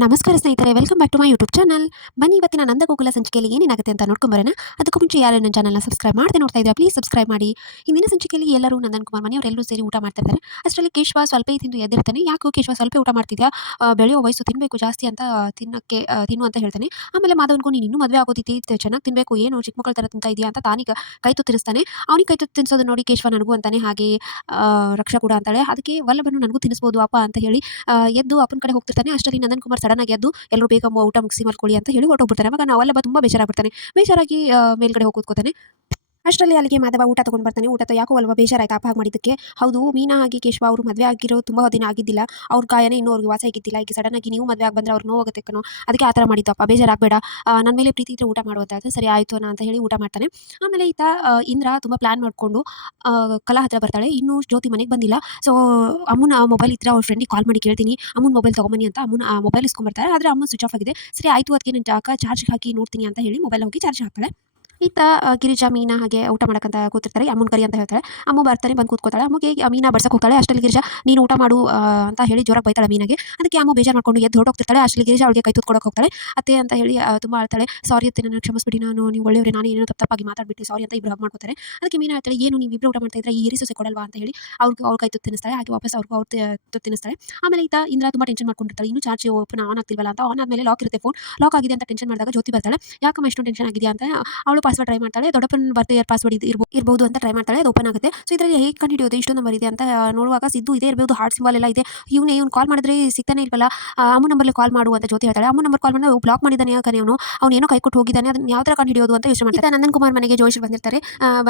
ನಮಸ್ಕಾರ ಸ್ನೇಹಿತರೆ, welcome back to my YouTube channel. ಬನ್ನಿ ಇವತ್ತಿನ ನಂದಗೋಕುಲ ಸಂಚಿಕೆಯಲ್ಲಿ ಏನೇನಾಗುತ್ತೆ ಅಂತ ನೋಡ್ಕೊಂಬರೋಣ. ಅದಕ್ಕೂ ಮುಂಚೆ ಯಾರು ನನ್ನ ಚಾನಲ್ನ ಸಬ್ಸ್ಕ್ರೈಬ್ ಮಾಡದೆ ನೋಡ್ತಾ ಇದ್ದೀರಾ, ಪ್ಲೀಸ್ ಸಬ್ಸ್ಕ್ರೈಬ್ ಮಾಡಿ. ಹಿಂದಿನ ಸಂಚಿಕೆಯಲ್ಲಿ ಎಲ್ಲರೂ ನಂದನ್ ಕುಮಾರ್ ಮನೆಯವರೆಲ್ಲರೂ ಸೇರಿ ಊಟ ಮಾಡ್ತಾ ಇರ್ತಾರೆ. ಅಷ್ಟರಲ್ಲಿ ಕೇಶವ ಸ್ವಲ್ಪ ತಿಂದು ಎದ್ದಿರ್ತಾನೆ. ಯಾಕೋ ಕೇಶವ ಸ್ವಲ್ಪ ಊಟ ಮಾಡ್ತಿದ್ಯಾ, ಬೆಳೆಯೋ ವಯಸ್ಸು ತಿನ್ನಬೇಕು ಜಾಸ್ತಿ ಅಂತ ತಿನ್ನಕ್ಕೆ ತಿನ್ನು ಅಂತ ಹೇಳ್ತಾನೆ. ಆಮೇಲೆ ಮಾಧವನ್ಗೂ ನೀನು ಇನ್ನೂ ಮದುವೆ ಆಗೋದೈತಿ, ಚೆನ್ನಾಗಿ ತಿನ್ನಬೇಕು, ಏನು ಚಿಕ್ಕ ಮಕ್ಕಳ ಥರ ತಿಂತಾ ಇದೆಯಾ ಅಂತ ತಾನೀಗ ಕೈ ತುತ್ತು ತಿನ್ನಿಸ್ತಾನೆ. ಅವನಿಗೆ ಕೈ ತುತ್ತು ತಿನ್ನಿಸೋದು ನೋಡಿ ಕೇಶವ ನನಗೂ ಅಂತಾನೆ. ಹಾಗೆ ರಕ್ಷಾ ಕೂಡ ಅಂತಾಳೆ, ಅದಕ್ಕೆ ವಲ್ಲಭನು ನನಗೂ ತಿನ್ನಿಸ್ಬೋದು ಅಪ್ಪ ಅಂತ ಹೇಳಿ ಎದ್ದು ಅಪ್ಪನ ಕಡೆ ಹೋಗ್ತಿರ್ತಾನೆ. ಅಷ್ಟರಲ್ಲಿ ನಂದನ್ ಕುಮಾರ್ ಸಡನ್ ಆಗಿ ಎದ್ದು ಎಲ್ಲರೂ ಬೇಗ ಊಟ ಮುಗಿಸಿ ಮಲ್ಕೊಳ್ಳಿ ಅಂತ ಹೇಳಿ ಹೊರಟೋಗ್ಬಿಡ್ತಾರೆ. ಅವಾಗ ನಾವೆಲ್ಲ ತುಂಬಾ ಬೇಜಾರಾಗ್ಬಿಡ್ತಾನೆ. ಬೇಜಾರಾಗಿ ಮೇಲ್ಗಡೆ ಹೋಗಿ ಕೂತ್ಕೋತಾನೆ. ಅಷ್ಟರಲ್ಲಿ ಅಲ್ಲಿಗೆ ಮಾಧವ ಊಟ ತಗೊಂಡು ಬರ್ತಾನೆ. ಊಟ ಯಾಕೋ ಅಲ್ವಾ ಬೇಜಾರಾಯ್ತು ಅಪ್ಪ ಹಾಗೆ ಮಾಡಿದ್ದಕ್ಕೆ. ಹೌದು, ಮೀನಾ ಹಾಗೆ ಕೇಶವ ಅವರು ಮದುವೆ ಆಗಿರೋ ತುಂಬ ದಿನ ಆಗಿದ್ದಿಲ್ಲ. ಅವ್ರ ಗಾಯನೇ ಇನ್ನೂ ಅವ್ರಿಗೆ ವಾಸಿ ಆಗಿದ್ದಿಲ್ಲ. ಈಗ ಸಡನ್ ಆಗಿ ನೀವು ಮದುವೆ ಆಗಿ ಬಂದ್ರೆ ಅವ್ರಿಗೆ ನೋವಾಗುತ್ತೆ ಕಣೋ, ಅದಕ್ಕೆ ಆ ಥರ ಮಾಡಿದ್ದಪ್ಪ, ಬೇಜಾರಾಗಬೇಡ, ನನ್ನ ಮೇಲೆ ಪ್ರೀತಿ ಇದ್ರೆ ಊಟ ಮಾಡು ಅಂತ ಹೇಳ್ತಾನೆ. ಸರಿ ಆಯಿತು ಅಣ್ಣ ಅಂತ ಹೇಳಿ ಊಟ ಮಾಡ್ತಾನೆ. ಆಮೇಲೆ ಈತ ಇಂದ್ರ ತುಂಬ ಪ್ಲಾನ್ ಮಾಡಿಕೊಂಡು ಕಲಾ ಹತ್ರ ಬರ್ತಾಳೆ. ಇನ್ನೂ ಜ್ಯೋತಿ ಮನೆಗೆ ಬಂದಿಲ್ಲ. ಸೊ ಅಮ್ಮನ ಮೊಬೈಲ್ ಇದ್ರೆ ಅವ್ರ ಫ್ರೆಂಡಿಗೆ ಕಾಲ್ ಮಾಡಿ ಕೇಳ್ತೀನಿ, ಅಮ್ಮನ ಮೊಬೈಲ್ ತೊಗೊಂಬನ್ನಿ ಅಂತ ಅಮ್ಮನ ಮೊಬೈಲ್ ಇಸ್ಕೊಂಬರ್ತಾರೆ. ಆದರೆ ಅಮ್ಮ ಸ್ವಿಚ್ ಆಫ್ ಆಗಿದೆ. ಸರಿ ಆಯಿತು, ಅದಕ್ಕೆ ನಾನು ಚಾರ್ಜ್ಗೆ ಹಾಕಿ ನೋಡ್ತೀನಿ ಅಂತ ಹೇಳಿ ಮೊಬೈಲ್ ಹೋಗಿ ಚಾರ್ಜ್ ಹಾಕ್ತಾಳೆ. ಈತ ಗಿರಿಜಾ ಮೀನಾ ಹಾಗೆ ಊಟ ಮಾಡಕ್ಕಂತ ಕೂತಿರ್ತಾರೆ. ಅಮ್ಮನ ಕರಿ ಅಂತ ಹೇಳ್ತಾಳೆ. ಅಮ್ಮ ಬರ್ತಾನೆ, ಬಂದು ಕೂತ್ಕೋತಾಳೆ. ಅಮ್ಮಗೆ ಮೀನಾ ಬಡ್ಸಕ್ಕೆ ಹೋಗ್ತಾಳೆ. ಅಷ್ಟರಲ್ಲಿ ಗಿರಿಜಾ ನೀನು ಊಟ ಮಾಡು ಅಂತ ಹೇಳಿ ಜೋರಾಗಿ ಬೈತಾಳೆ ಮೀನಾಗೆ. ಅದಕ್ಕೆ ಅಮ್ಮ ಬೇಜಾರು ಮಾಡ್ಕೊಂಡು ಎದ್ದು ಹೊರಟೋಗ್ತಿರ್ತಾಳೆ. ಅಷ್ಟರಲ್ಲಿ ಗಿರಿಜಾ ಅವಳಿಗೆ ಕೈ ತುತ್ಕೊಡಕ್ಕೆ ಹೋಗ್ತಾಳೆ. ಅತ್ತೆ ಅಂತ ಹೇಳಿ ತುಂಬ ಅಳ್ತಾಳೆ. ಸಾರಿ ಅತ್ತೆ, ನನ್ನ ಕ್ಷಮಿಸ್ಬಿಡಿ, ನೀವು ಒಳ್ಳೆಯವರೇ, ನಾನು ಏನೋ ತಪ್ಪಾಗಿ ಮಾತಾಡ್ಬಿಟ್ಟು ಸಾರಿ ಅಂತ ಇಬ್ರು ಹಗ್ ಮಾಡ್ಕೋತಾರೆ. ಅದಕ್ಕೆ ಮೀನಾ ಹೇಳ್ತಾಳೆ, ಏನು ನೀವು ಇಬ್ಬರು ಊಟ ಮಾಡ್ತಾ ಇದ್ರೆ ಈ ಸೊಸೆ ಕೊಡಲ್ವಾ ಅಂತ ಹೇಳಿ ಅವ್ರ ಕೈ ತುತ್ತು ತಿನ್ನಿಸ್ತಾಳೆ. ಹಾಗೆ ವಾಪಸ್ ಅವ್ರು ತುತ್ತು ತಿನ್ನಿಸ್ತಾಳೆ. ಆಮೇಲೆ ಇಂದ್ರ ತುಂಬ ಟೆನ್ಷನ್ ಮಾಡ್ಕೊಂಡಿರ್ತಾಳೆ. ಇನ್ನೂ ಚಾರ್ಜ್ ಓಪನ್ ಆನ್ ಆಗ್ತಿಲ್ವಲ್ಲ ಅಂತ. ಆನ್ ಆದಮೇಲೆ ಲಾಕ್ ಇರುತ್ತೆ, ಫೋನ್ ಲಾಕ್ ಆಗಿದೆ ಅಂತ ಟೆನ್ಷನ್ ಮಾಡಿದಾಗ ಜ್ಯೋತಿ ಬರ್ತಾಳೆ. ಯಾಕಮ್ಮ ಇಷ್ಟೊಂದು ಟೆನ್ಷನ್ ಆಗಿದೆಯಾ ಅಂತ ಅವಳು ಪಾಸ್ವರ್ಡ್ ಟ್ರೈ ಮಾಡ್ತಾಳೆ. ದೊಡ್ಡಪ್ಪನ ಬರ್ತ್ ಇಯರ್ ಪಾಸ್ವರ್ಡ್ ಇರ್ಬೋದು ಅಂತ ಟ್ರೈ ಮಾಡ್ತಾಳೆ. ಅದು ಓಪನ್ ಆಗುತ್ತೆ. ಸೊ ಇದರಲ್ಲಿ ಹೇಗೆ ಕಂಡುಹಿಡಿಯೋದು ಇಷ್ಟು ನಂಬರ್ ಇದೆ ಅಂತ ನೋಡುವಾಗ ಸಿದ್ದು ಇದೇ ಇರಬಹುದು, ಹಾರ್ಟ್ ಸಿಂಬಲ್ ಎಲ್ಲ ಇದೆ. ಇವ್ನು ಕಾಲ್ ಮಾಡಿದ್ರೆ ಸಿಗ್ತಾನೆ ಇಲ್ವಲ್ಲ, ಅಮ್ಮನ ನಂಬರ್ಲಿ ಕಾಲ್ ಮಾಡು ಅಂತ ಜ್ಯೋತಿ ಹೇಳ್ತಾಳೆ. ಅಮ್ಮನ ನಂಬರ್ ಕಾಲ್ ಮಾಡಿದ್ರೆ ಬ್ಲಾಕ್ ಮಾಡಿದ್ದಾನೆ ಯಾಕಂದ್ರೆ ಅವನು ಏನೋ ಕೈ ಕೊಟ್ಟು ಹೋಗಿದ್ದಾನೆ, ಅದನ್ನ ಯಾವ ಥರ ಕಂಡುಹಿಡಿಯೋದು ಅಂತ ಯೋಚನೆ ಮಾಡ್ತಾರೆ. ನಂದನ್ ಕುಮಾರ್ ಮನೆಗೆ ಜೋಯಿಸ್ ಬಂದಿರ್ತಾರೆ.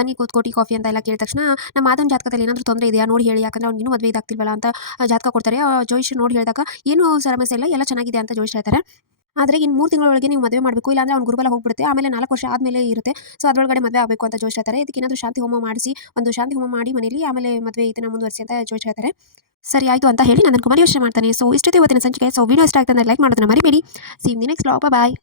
ಬನ್ನಿ ಕೂತ್ಕೋಟಿ ಕಾಫಿ ಅಂತ ಎಲ್ಲ ಕೇಳಿದ ತಕ್ಷಣ ನಮ್ಮ ಮಾದನ್ ಜಾತಕದಲ್ಲಿ ಏನಾದರೂ ತೊಂದರೆ ಇದೆಯಾ ನೋಡಿ ಹೇಳಿ, ಯಾಕಂದ್ರೆ ಅವ್ನು ಇನ್ನೂ ಮದುವೆ ಇದಾಗ್ತಿಲ್ವಲ್ಲ ಅಂತ ಜಾತಕ ಕೊಡ್ತಾರೆ. ಜೋಯಿಸ್ ನೋಡಿ ಹೇಳಿದಾಗ ಏನೂ ಸಮಸ್ಯೆ ಇಲ್ಲ, ಎಲ್ಲ ಚೆನ್ನಾಗಿದೆ ಅಂತ ಜೋಯಿಸ್ ಹೇಳ್ತಾರೆ. ಆದರೆ ಇನ್ನು 3 ತಿಂಗಳೊಳಗೆ ನೀವು ಮದುವೆ ಮಾಡಬೇಕು, ಇಲ್ಲಾಂದ್ರೆ ಅವ್ನು ಗುರುಬಲ ಹೋಗ್ಬಿಡುತ್ತೆ. ಆಮೇಲೆ 4 ವರ್ಷ ಆದಮೇಲೆ ಇರುತ್ತೆ. ಸೊ ಅದರೊಳಗಡೆ ಮದುವೆ ಆಗಬೇಕು ಅಂತ ಜೋಶ್ ಹೇಳ್ತಾರೆ. ಇದಕ್ಕೆ ಏನಾದರೂ ಶಾಂತಿ ಹೋಮ ಮಾಡಿಸಿ, ಒಂದು ಶಾಂತಿ ಹೋಮ ಮಾಡಿ ಮನೇಲಿ ಆಮೇಲೆ ಮದುವೆ ಇದನ್ನ ಮುಂದುವರಿಸಿ ಅಂತ ಜೋಶ್ ಹೇಳ್ತಾರೆ. ಸರಿ ಆಯಿತು ಅಂತ ಹೇಳಿ ನಂದನ್ ಕುಮಾರ್ ಯೋಚನೆ ಮಾಡ್ತಾನೆ. ಸೊ ಇಷ್ಟೊತ್ತು ಇವತ್ತಿನ ಸಂಚಿಕೆ. ಸೊ ವಿಡಿಯೋ ಇಷ್ಟ ಆಗ್ತದೆ ಲೈಕ್ ಮಾಡೋದನ್ನ ಮರಿಬೇಡಿ. See you in the next vlog. Bye.